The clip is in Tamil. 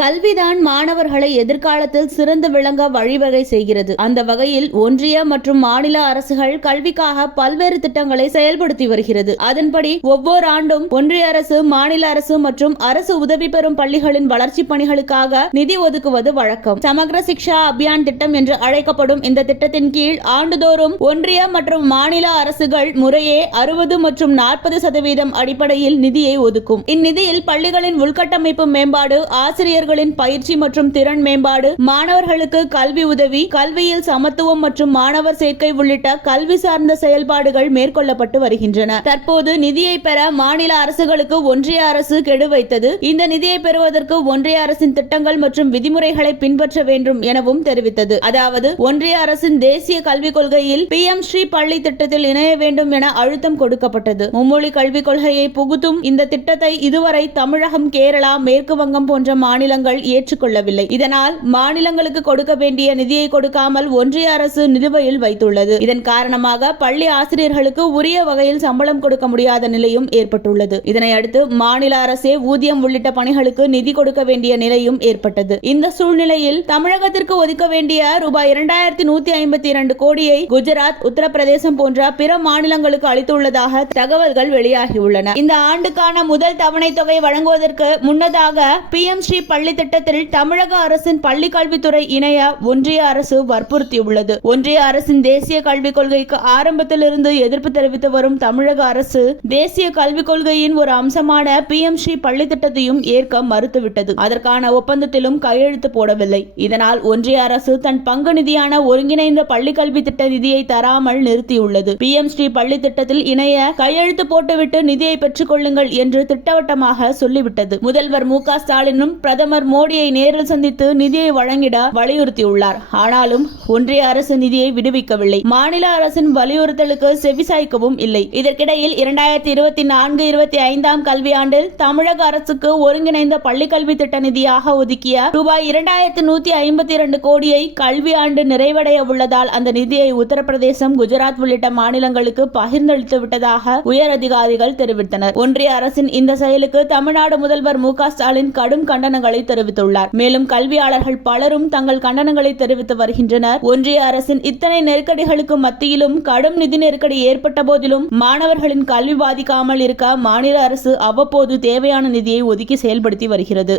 கல்விதான் மாணவர்களை எதிர்காலத்தில் சிறந்து விளங்க வழிவகை செய்கிறது. அந்த வகையில் ஒன்றிய மற்றும் மாநில அரசுகள் கல்விக்காக பல்வேறு திட்டங்களை செயல்படுத்தி வருகிறது. அதன்படி ஒவ்வொரு ஆண்டும் ஒன்றிய அரசு, மாநில அரசு மற்றும் அரசு உதவி பெறும் பள்ளிகளின் வளர்ச்சி பணிகளுக்காக நிதி ஒதுக்குவது வழக்கம். சமக்ர சிக்ஷா அபியான் திட்டம் என்று அழைக்கப்படும் இந்த திட்டத்தின் கீழ் ஆண்டுதோறும் ஒன்றிய மற்றும் மாநில அரசுகள் முறையே 60 மற்றும் 40% அடிப்படையில் நிதியை ஒதுக்கும். இந்நிதியில் பள்ளிகளின் உள்கட்டமைப்பு மேம்பாடு, ஆசிரியர்களின் பயிற்சி மற்றும் திறன் மேம்பாடு, மாணவர்களுக்கு கல்வி உதவி, கல்வியில் சமத்துவம் மற்றும் மாணவர் சேர்க்கை உள்ளிட்ட கல்வி சார்ந்த செயல்பாடுகள் மேற்கொள்ளப்பட்டு வருகின்றன. தற்போது நிதியை பெற மாநில அரசுகளுக்கு ஒன்றிய அரசு கெடு வைத்தது. இந்த நிதியை பெறுவதற்கு ஒன்றிய அரசின் திட்டங்கள் மற்றும் விதிமுறைகளை பின்பற்ற வேண்டும் எனவும் தெரிவித்தது. அதாவது ஒன்றிய அரசின் தேசிய கல்விக் கொள்கையில் PM ஸ்ரீ பள்ளி திட்டத்தில் இணைய வேண்டும் என அழுத்தம் கொடுக்கப்பட்டது. மும்மொழி கல்விக் கொள்கையை புகுத்தும் இந்த திட்டத்தை இதுவரை தமிழகம், கேரளா, மேற்கு வங்கம் போன்ற மாநிலங்கள் ஏற்றுக்கொள்ளவில்லை. இதனால் மாநிலங்களுக்கு கொடுக்க வேண்டிய நிதியை கொடுக்காமல் ஒன்றிய அரசு நிலுவையில் வைத்துள்ளது. இதன் காரணமாக பள்ளி ஆசிரியர்களுக்கு உரிய வகையில் சம்பளம் கொடுக்க முடியாத நிலையும் ஏற்பட்டுள்ளது. இதனையடுத்து மாநில அரசே ஊதியம் உள்ளிட்ட பணிகளுக்கு நிதி கொடுக்க வேண்டிய நிலையும் ஏற்பட்டது. இந்த சூழ்நிலையில் தமிழகத்திற்கு ஒதுக்க வேண்டிய ரூபாய் 2152 கோடியை குஜராத், உத்தரப்பிரதேசம் போன்ற பிற மாநிலங்களுக்கு அளித்துள்ளதாக தகவல்கள் வெளியாகியுள்ளன. இந்த ஆண்டுக்கான முதல் தவணை தொகை வழங்குவதற்கு முன்னதாக PM ஸ்ரீ பள்ளி திட்டத்தில் தமிழக அரசின் பள்ளி கல்வித்துறை இணைய ஒன்றிய அரசு வற்புறுத்தியுள்ளது. ஒன்றிய அரசின் தேசிய கல்விக் கொள்கைக்கு ஆரம்பத்திலிருந்து எதிர்ப்பு தெரிவித்து வரும் தமிழக அரசு தேசிய கல்விக் கொள்கையின் ஒரு அம்சமான PM ஸ்ரீ பள்ளி திட்டத்தையும் ஏற்க மறுத்துவிட்டது. அதற்கான ஒப்பந்தத்திலும் கையெழுத்து போடவில்லை. இதனால் ஒன்றிய அரசு தன் பங்கு நிதியான ஒருங்கிணைந்த பள்ளி கல்வி திட்ட நிதியை தராமல் நிறுத்தியுள்ளது. PM ஸ்ரீ பள்ளி திட்டத்தில் இணைய கையெழுத்து போட்டுவிட்டு நிதியை பெற்றுக் கொள்ளுங்கள் என்று திட்டவட்டமாக சொல்லிவிட்டது. முதல்வர் மு.க. ஸ்டாலினும் பிரதமர் மோடியை நேரில் சந்தித்து நிதியை வழங்கிட வலியுறுத்தியுள்ளார். ஆனாலும் ஒன்றிய அரசு நிதியை விடுவிக்கவில்லை. மாநில அரசின் வலியுறுத்தலுக்கு செவிசாய்க்கவும் இல்லை. இதற்கிடையில் 2024-25 கல்வியாண்டில் தமிழக அரசுக்கு ஒருங்கிணைந்த பள்ளிக்கல்வி திட்ட நிதியாக ஒதுக்கிய ரூபாய் 2152 கோடியை கல்வியாண்டு நிறைவடைய உள்ளதால் அந்த நிதியை உத்தரப்பிரதேசம், குஜராத் உள்ளிட்ட மாநிலங்களுக்கு பகிர்ந்தளித்து விட்டதாக உயர் அதிகாரிகள் தெரிவித்தனர். ஒன்றிய அரசின் இந்த செயலுக்கு தமிழ்நாடு முதல்வர் மு.க. ஸ்டாலின் கடும் கண்டனங்களை தெரிவித்துள்ளார். மேலும் கல்வியாளர்கள் பலரும் தங்கள் கண்டனங்களை தெரிவித்து வருகின்றனர். ஒன்றிய அரசின் இத்தனை நெருக்கடிகளுக்கு மத்தியிலும் கடும் நிதி நெருக்கடி ஏற்பட்ட போதிலும் மாணவர்களின் கல்வி பாதிக்காமல் இருக்க மாநில அரசு அவ்வப்போது தேவையான நிதியை ஒதுக்கி செயல்படுத்தி வருகிறது.